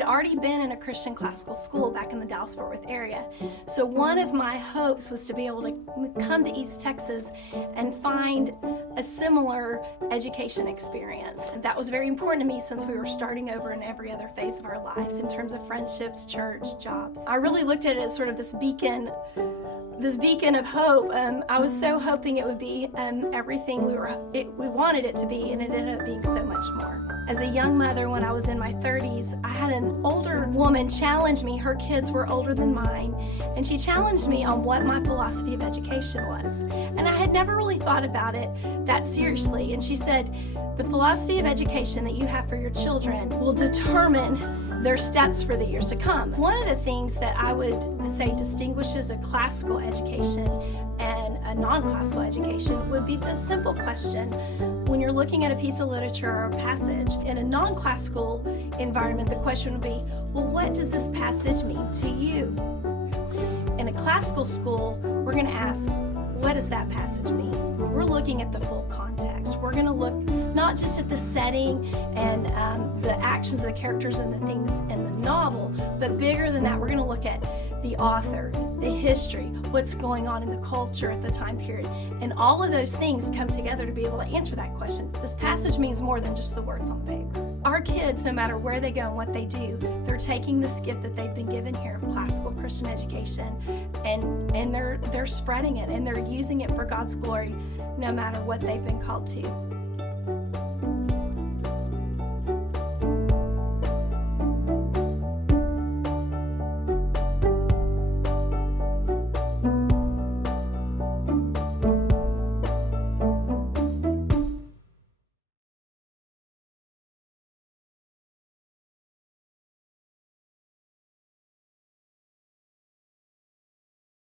had already been in a Christian classical school back in the Dallas-Fort Worth area. So one of my hopes was to be able to come to East Texas and find a similar education experience. That was very important to me since we were starting over in every other phase of our life in terms of friendships, church, jobs. I really looked at it as sort of this beacon of hope. I was so hoping it would be everything we wanted it to be, and it ended up being so much more. As a young mother, when I was in my 30s, I had an older woman challenge me. Her kids were older than mine, and she challenged me on what my philosophy of education was. And I had never really thought about it that seriously. And she said, the philosophy of education that you have for your children will determine their steps for the years to come. One of the things that I would say distinguishes a classical education and a non-classical education would be the simple question, when you're looking at a piece of literature or a passage, in a non-classical environment, the question would be, well, what does this passage mean to you? In a classical school, we're going to ask, what does that passage mean? We're looking at the full context. We're going to look not just at the setting and the actions of the characters and the things in the novel, but bigger than that, we're going to look at the author, the history, what's going on in the culture at the time period. And all of those things come together to be able to answer that question. This passage means more than just the words on the paper. Our kids, no matter where they go and what they do, they're taking this gift that they've been given here of classical Christian education, and they're spreading it, and they're using it for God's glory, no matter what they've been called to.